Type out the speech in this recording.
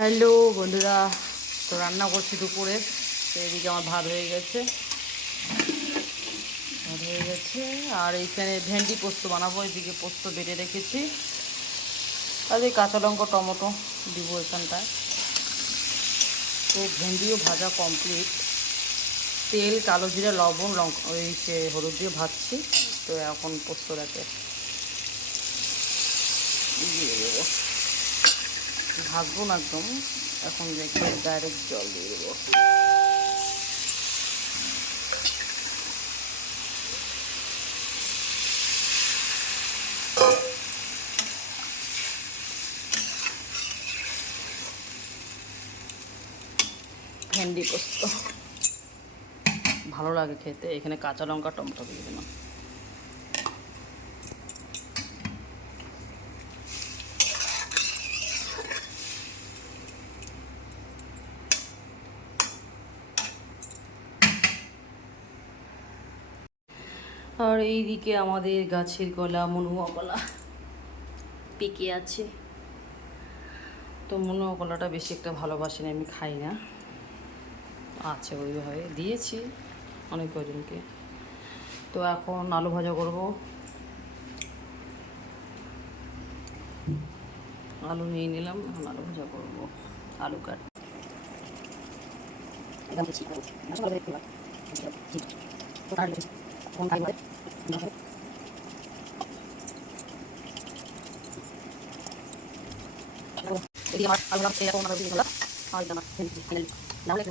Hello বন্ধুরা, তো রান্না করছি দুপুরে। তো এদিকে আমার ভাত হয়ে গেছে আর এইখানে ভেন্ডি পোস্ত বানাবো। এদিকে পোস্ত বেটে রেখেছি আর এই কাঁচা লঙ্কা টমেটো দিব এখানটায়। তো ভেন্ডিও ভাজা কমপ্লিট। তেল, কালো জিরা, লবণ, লঙ্কা হলুদ দিয়ে ভাজছি। তো এখন পোস্তটাকে দিয়ে দেবো, ভাজবো না একদম। এখন একদম ডাইরেক্ট জল দিয়ে দেবো। ভেন্ডি পোস্ত ভালো লাগে খেতে। এখানে কাঁচা লঙ্কা টমেটো দিয়ে দিলাম। আর এইদিকে আমাদের গাছের কলা, মনুয়া কলা পেকে আছে। তো মনুয়া কলাটা বেশি একটা ভালোবাসি না, আমি খাই না। আছে ওইভাবে দিয়েছি অনেক কজনকে। তো এখন আলু ভাজা করব। আলু নিয়ে নিলাম, এখন আলু ভাজা করবো। আলু কাট এদিকে আমার আলু এরকম আমার দিয়ে দিলাম। আর আমার নাহলে